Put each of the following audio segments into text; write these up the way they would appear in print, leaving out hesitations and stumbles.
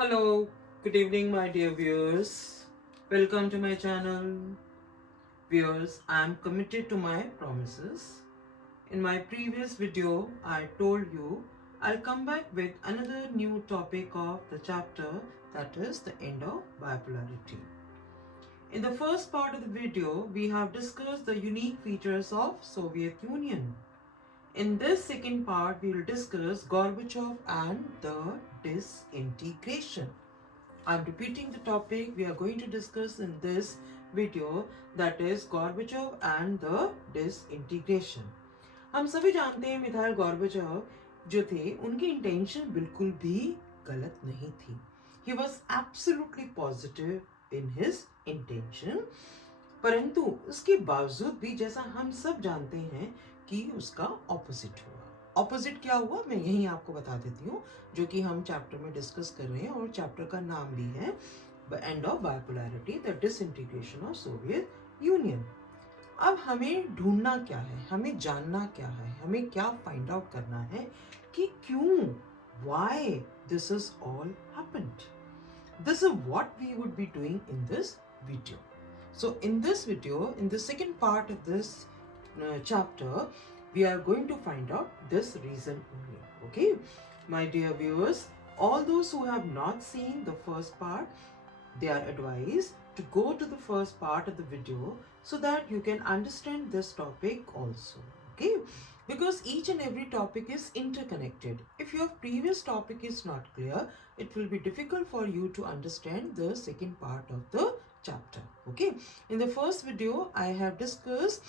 Hello, good evening, my dear viewers. Welcome to my channel. Viewers, I am committed to my promises. In my previous video, I told you I'll come back with another new topic of the chapter, that is the end of bipolarity. In the first part of the video, we have discussed the unique features of Soviet Union. In this second part, we will discuss Gorbachev and the disintegration. I'm repeating the topic we are going to discuss in this video, that is Gorbachev and the disintegration. हम सभी जानते हैं Mikhail Gorbachev जो थे उनकी intention बिल्कुल भी गलत नहीं थी. He was absolutely positive in his intention. परंतु उसके बावजूद भी जैसा हम सब जानते हैं कि उसका ऑपोजिट हुआ. ऑपोजिट क्या हुआ मैं यही आपको बता देती हूँ, जो कि हम चैप्टर में डिस्कस कर रहे हैं और चैप्टर का नाम भी है end of bipolarity, the disintegration of Soviet union. अब हमें ढूंढना क्या है, हमें जानना क्या है, हमें क्या फाइंड आउट करना है कि क्यों, why this is all happened. This is what we would be doing in this video. So in this video, in the second part of this chapter, we are going to find out this reason only. Okay, my dear viewers, all those who have not seen the first part, they are advised to go to the first part of the video so that you can understand this topic also. Okay, because each and every topic is interconnected. If your previous topic is not clear, it will be difficult for you to understand the second part of the chapter. Okay, in the first video I have discussed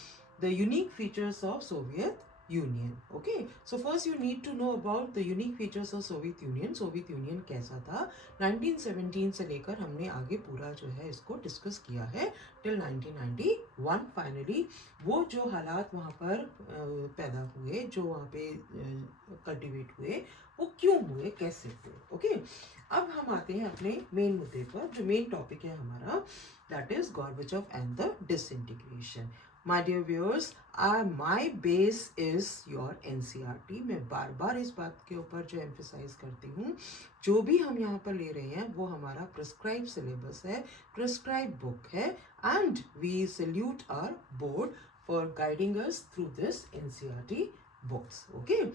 the unique features of Soviet Union. Okay, so first you need to know about the unique features of Soviet Union. Soviet Union कैसा था, 1917 से लेकर हमने आगे पूरा जो है इसको डिस्कस किया है टिल 1991. फाइनली वो जो हालात वहाँ पर पैदा हुए, जो वहाँ पे कल्टिवेट हुए, वो क्यों हुए, कैसे हुए. ओके, अब हम आते हैं अपने मेन मुद्दे पर. जो मेन टॉपिक है हमारा, that is Gorbachev and the disintegration. My dear viewers, my base is your NCERT. मैं बार बार इस बात के ऊपर जो एम्फेसाइज करती हूँ, जो भी हम यहाँ पर ले रहे हैं वो हमारा प्रिस्क्राइब सिलेबस है, प्रिस्क्राइब बुक है, and we salute our board for guiding us through this NCERT books. Okay,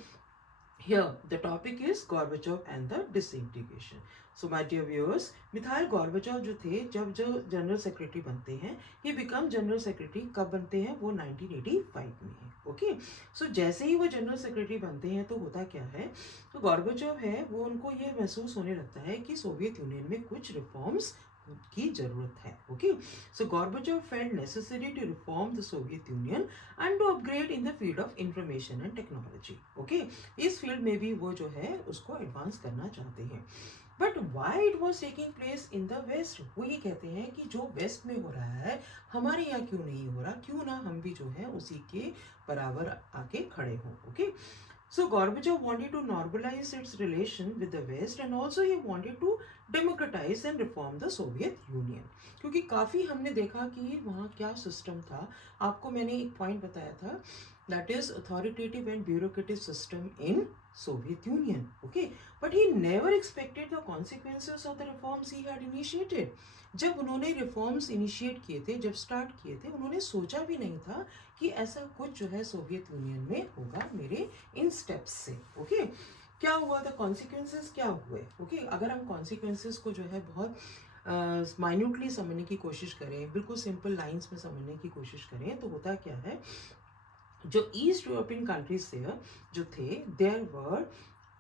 here the topic is Gorbachev and the disintegration. So my dear viewers, Mikhail Gorbachev जो थे, जब जो general secretary बनते हैं, he become general secretary कब बनते हैं, वो 1985 में है. ओके, सो जैसे ही वो जनरल सेक्रेटरी बनते हैं तो होता क्या है, तो गोर्बाचेव है वो, उनको ये महसूस होने लगता है कि सोवियत यूनियन में कुछ रिफॉर्म्स की जरूरत है. Okay, so Gorbachev felt necessary to reform the Soviet Union and to upgrade in the field of information and technology. Okay, इस फील्ड में भी वो जो है उसको एडवांस करना चाहते हैं. But why it was taking place in the west, वो ये कहते हैं कि जो वेस्ट में हो रहा है हमारे यहाँ क्यों नहीं हो रहा, क्यों ना हम भी जो है उसी के बराबर आके खड़े हों. Okay, so Gorbachev wanted to normalize its relation with the West and also he wanted to democratize and reform the Soviet Union. क्योंकि काफ़ी हमने देखा कि वहाँ क्या सिस्टम था. आपको मैंने एक पॉइंट बताया था, that is authoritative and bureaucratic system in Soviet Union. Okay, but he never expected the consequences of the reforms he had initiated. जब उन्होंने रिफॉर्म्स इनिशिएट किए थे, जब स्टार्ट किए थे, उन्होंने सोचा भी नहीं था कि ऐसा कुछ जो है सोवियत यूनियन में होगा मेरे इन स्टेप्स से. ओके, क्या हुआ था, कॉन्सिक्वेंसेस क्या हुए. ओके, अगर हम कॉन्सिक्वेंसेस को जो है बहुत माइन्यूटली समझने की कोशिश करें, बिल्कुल सिंपल लाइंस में समझने की कोशिश करें, तो होता क्या है, जो ईस्ट यूरोपियन कंट्रीज थे जो थे, there were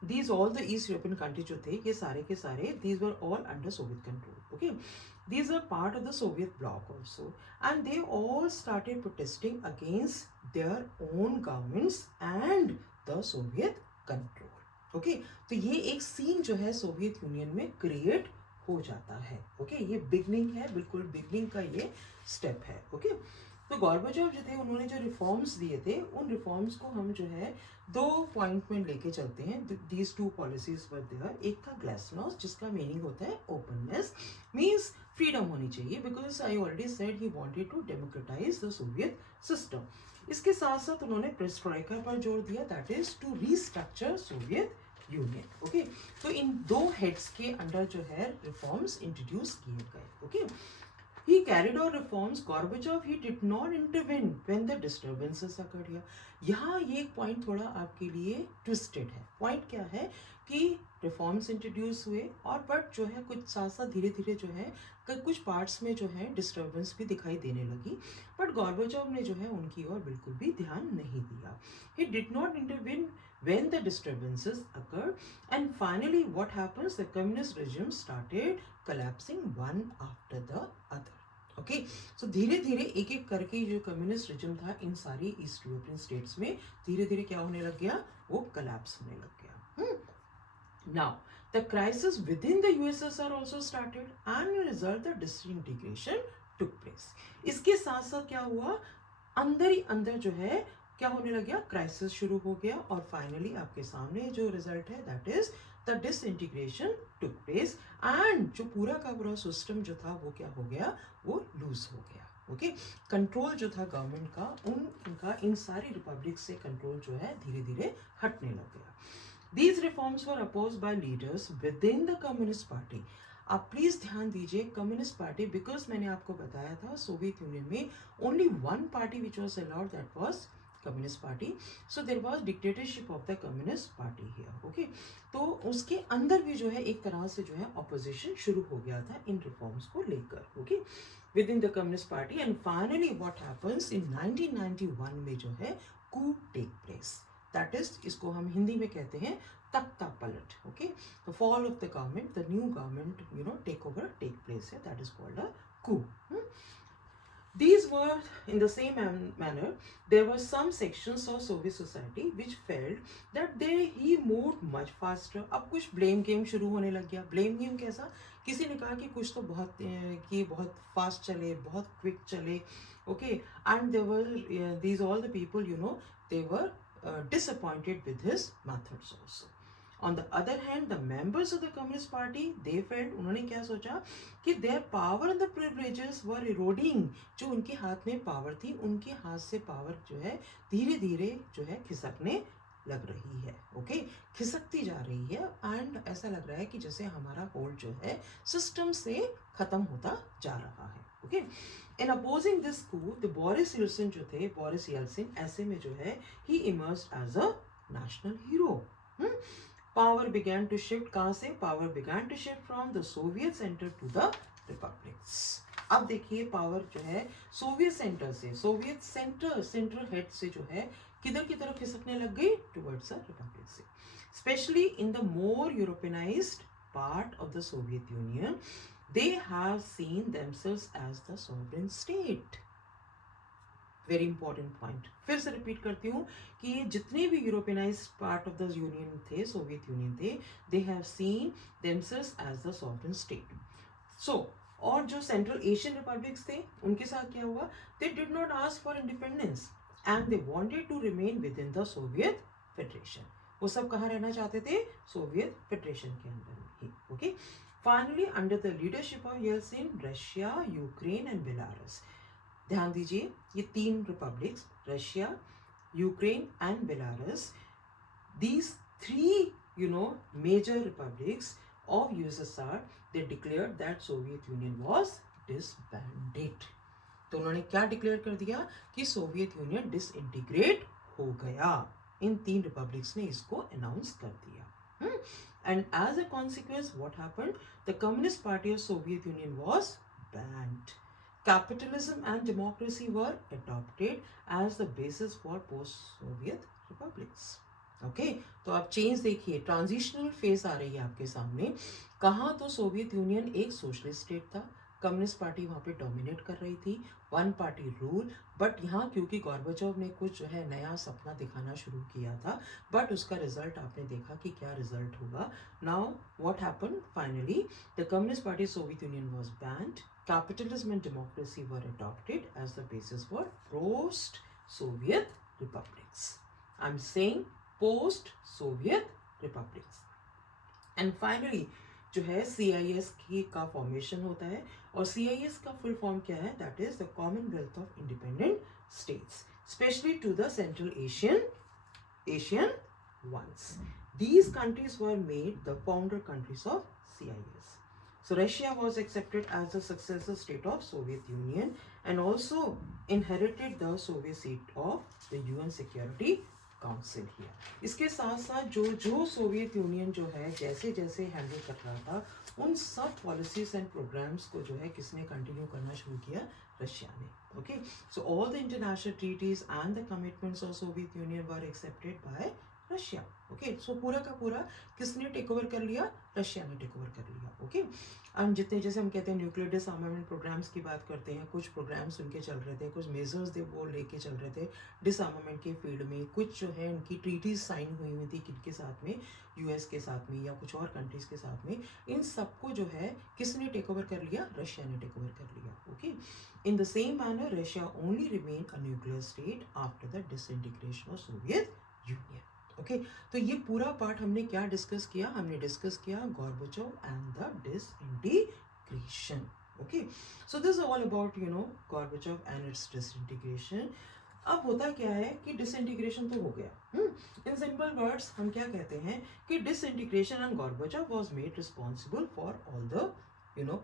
these all the East European countries जो थे, ये सारे के सारे, these were all under Soviet control. Okay, these were part of the Soviet bloc also, and they all started protesting against their own governments and the Soviet control. Okay, तो ये एक scene जो है सोवियत यूनियन में create हो जाता है. Okay, ये बिगनिंग है, बिल्कुल बिगनिंग का ये स्टेप है. ओके, तो गोर्बाचेव जो थे उन्होंने जो रिफॉर्म्स दिए थे, उन रिफॉर्म्स को हम जो है दो पॉइंट में लेके चलते हैं. These two policies were there. एक था ग्लासनोस्ट, जिसका मीनिंग होता है ओपननेस, मीन्स फ्रीडम होनी चाहिए, because I already said he wanted to democratise the Soviet system. इसके साथ साथ उन्होंने पेरेस्ट्रोइका पर जोर दिया, that is to restructure Soviet Union. Okay, तो इन दो हेड्स के अंडर जो है रिफॉर्म्स इंट्रोड्यूस किए गए. Okay, he carried out reforms. Gorbachev, he did not intervene when the disturbances occurred here. यहाँ ये एक पॉइंट थोड़ा आपके लिए ट्विस्टेड है. पॉइंट क्या है कि रिफॉर्म्स इंट्रोड्यूस हुए और बट जो है कुछ साथ साथ धीरे धीरे जो है कुछ पार्ट्स में जो है डिस्टर्बेंस भी दिखाई देने लगी, बट गॉर्बाचोव ने जो है उनकी ओर बिल्कुल भी ध्यान नहीं दिया. he did not intervene when the disturbances occurred, and finally what happens, the communist regime started collapsing one after the other. Okay, so धीरे धीरे एक एक करके जो कम्युनिस्ट रिजम था इन सारी ईस्ट यूरोपियन स्टेट्स में धीरे धीरे क्या होने लग गया, वो कोलैप्स होने लग गया. Now the crisis with in the USSR also started and result the disintegration took place. इसके साथ साथ क्या हुआ, अंदर ही अंदर जो है क्या होने लग गया, क्राइसिस शुरू हो गया और फाइनली आपके सामने जो रिजल्ट है that is the disintegration took place and जो पूरा का पूरा सिस्टम जो था वो क्या हो गया, वो लूज हो गया. ओके, कंट्रोल जो था गवर्नमेंट का इनका इन सारी रिपब्लिक से कंट्रोल जो है धीरे धीरे हटने लग गया. These reforms were opposed by leaders within the Communist Party. आप प्लीज ध्यान दीजिए, कम्युनिस्ट पार्टी, बिकॉज मैंने आपको बताया था सोवियत यूनियन में only one party which was allowed, that was Communist Party. So there was dictatorship of the Communist Party here. Okay, तो उसके अंदर भी जो है एक तरह से जो है ऑपोजिशन शुरू हो गया था इन रिफॉर्म्स को लेकर. Okay, within the Communist party and finally what happens in 1991 में जो है coup take place. That is, इसको हम हिंदी में कहते हैं तख्ता पलट. Okay, the fall of the government, the new government take over take place है, that is called a coup. These were in the same manner. There were some sections of Soviet society which felt that he moved much faster. अब कुछ blame game शुरू होने लग गया. blame game कैसा, किसी ने कहा कि कुछ तो बहुत fast चले, बहुत quick चले. Okay, and there were these all the people, they were disappointed with his methods also. On the other hand, the members of the Communist Party, they felt, उन्होंने क्या सोचा कि their power and the privileges were eroding. जो उनके हाथ में power थी, उनके हाथ से पावर जो है धीरे धीरे जो है खिसकने लग रही है. ओके, खिसकती जा रही है एंड ऐसा लग रहा है कि जैसे हमारा होल्ड जो है सिस्टम से खत्म होता जा रहा है. Okay, in opposing this coup, the Boris Yeltsin जो थे, बोरिस येल्सिन ऐसे में जो है he emerged as a national hero. Power began to shift. कहाँ से power began to shift from the Soviet center to the republics. अब देखिए पावर जो है सोवियत सेंटर से, सोवियत सेंट्रल हेड से जो है किधर की तरफ खिसकने लग गई, टुवर्ड्स द रिपब्लिक से. Specially in the more Europeanised part of the Soviet Union, they have seen themselves as the sovereign state. Very important point, फिर से रिपीट करती हूँ कि ये जितने भी Europeanised part of the union थे, सोवियत यूनियन थे, they have seen themselves as the sovereign state. सो और जो सेंट्रल एशियन रिपब्लिक्स थे उनके साथ क्या हुआ, they did not ask for independence and they wanted to remain within the Soviet Federation. वो सब कहाँ रहना चाहते थे, सोवियत फेडरेशन के अंदर ही. Okay, finally under the leadership of Yeltsin, Russia, Ukraine and Belarus. ध्यान दीजिए, ये तीन republics, Russia, Ukraine and Belarus, these three major republics of USSR, they declared that Soviet Union was disbanded. तो उन्होंने क्या डिक्लेयर कर दिया कि सोवियत यूनियन डिसइंटीग्रेट हो गया. इन तीन रिपब्लिक्स ने इसको अनाउंस कर दिया. And as a consequence what happened, the Communist Party of Soviet Union was banned. Capitalism and democracy were adopted as the basis for post-Soviet republics. Okay, तो आप change देखिए, ट्रांजिशनल फेज आ रही है आपके सामने. कहाँ तो सोवियत यूनियन एक सोशलिस्ट स्टेट था, कम्युनिस्ट पार्टी वहाँ पे डोमिनेट कर रही थी, वन पार्टी रूल. बट यहाँ क्योंकि गॉर्बाचोव ने कुछ जो है नया सपना दिखाना शुरू किया था, बट उसका रिजल्ट आपने देखा कि क्या रिजल्ट होगा. Now what happened, finally the Communist party Soviet Union was banned. Capitalism and democracy were adopted as the basis for post-Soviet republics. I'm saying post-Soviet republics. And finally, जो है CIS का formation होता है, और CIS का full form क्या है, that is the Commonwealth of Independent States, especially to the Central Asian ones. These countries were made the founder countries of CIS. So Russia was accepted as the successor state of Soviet Union and also inherited the Soviet seat of the UN Security council here. इसके साथ साथ जो Soviet union जो है जैसे जैसे handle कर रहा था उन सब पॉलिसीज एंड प्रोग्राम्स को जो है किसने कंटिन्यू करना शुरू किया? रशिया ने. Okay, so all the international treaties and the commitments of Soviet Union were accepted by Russia. Okay, so पूरा का पूरा किसने टेक ओवर कर लिया? रशिया ने टेक ओवर कर लिया. ओके, हम जितने जैसे हम कहते हैं न्यूक्लियर डिसआर्मामेंट प्रोग्राम्स की बात करते हैं, कुछ प्रोग्राम्स उनके चल रहे थे, कुछ मेजर्स थे वो लेके चल रहे थे डिसआर्मामेंट के फील्ड में, कुछ जो है उनकी ट्रीटीज साइन हुई हुई थी किनके साथ में? यूएस के साथ में या कुछ और कंट्रीज के साथ में. इन सबको जो है किसने टेक ओवर कर लिया? रशिया ने टेक ओवर कर लिया. Okay, in the same manner Russia only remain a nuclear state after the disintegration of Soviet Union. Okay, तो ये पूरा पार्ट हमने क्या डिस्कस किया? हमने डिस्कस किया Gorbachev and the disintegration. Okay, so this all about Gorbachev and it's disintegration. अब होता क्या है कि डिसइंटीग्रेशन तो हो गया. इन सिंपल वर्ड्स हम क्या कहते हैं कि disintegration and Gorbachev was made responsible for all the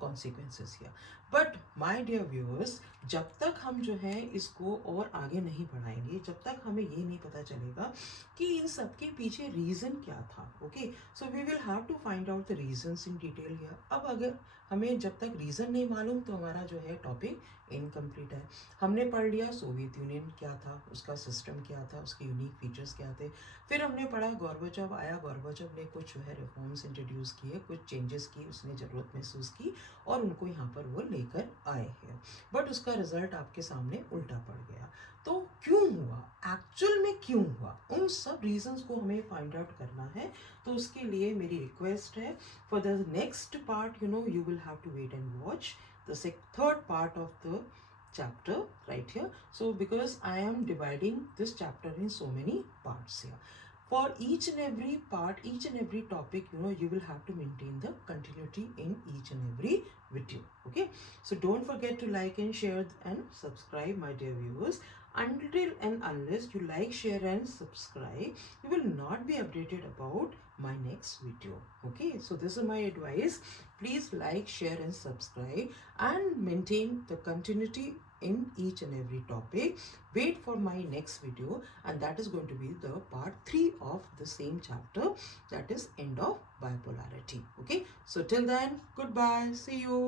consequences here. But my dear viewers, जब तक हम जो है इसको और आगे नहीं बढ़ाएंगे, जब तक हमें ये नहीं पता चलेगा कि इन सब के पीछे रीज़न क्या था. Okay, so we will have to find out the reasons in detail here. अब अगर हमें जब तक रीज़न नहीं मालूम तो हमारा जो है टॉपिक इनकम्प्लीट है. हमने पढ़ लिया सोवियत यूनियन क्या था, उसका सिस्टम क्या था, उसके यूनिक फीचर्स क्या थे. फिर हमने पढ़ा गोर्बाचोव आया, गोर्बाचोव ने कुछ जो है रिफॉर्म्स इंट्रोड्यूस किए, कुछ चेंजेस की उसने ज़रूरत महसूस की और उनको यहाँ पर वो लेकर आए हैं. बट उसका रिजल्ट आपके सामने उल्टा पड़ गया. तो क्यों हुआ, एक्चुअल में क्यों हुआ, उन सब रीजंस को हमें फाइंड आउट करना है. तो उसके लिए मेरी रिक्वेस्ट है for the next part you will have to wait and watch the third part of the chapter right here. So because I am dividing this chapter in so many parts here, for each and every part, each and every topic, you will have to maintain the continuity in each and every video. Okay, so don't forget to like and share and subscribe, my dear viewers. Until and unless you like, share and subscribe, you will not be updated about my next video. Okay, so this is my advice. Please like, share and subscribe and maintain the continuity in each and every topic. Wait for my next video, and that is going to be the part 3 of the same chapter, that is end of bipolarity. Okay, so till then, goodbye, see you.